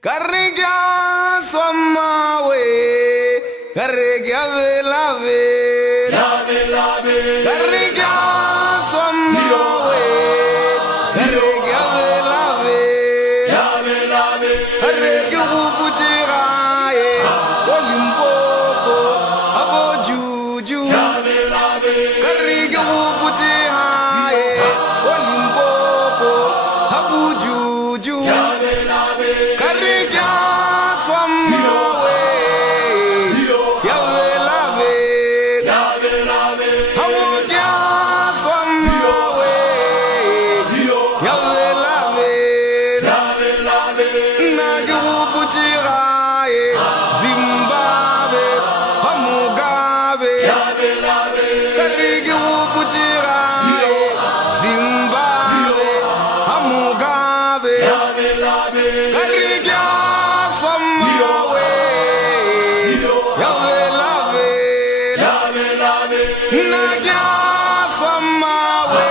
Carriga sommawe, carriga velave, carriga sommawe, carriga velave, carriga bujiraye, olimbogo, abojuju, carriga bujiraye, olimbogo, abojuju. Carriga sommawe, yavelave, hawogia sommawe, yavelave, nagubujiraye, Zimbabwe, Hamugabe, Carriga bujiraye, Zimbabwe, Hamugabe. Carriga sommawe, yavelave, nagya sommawe.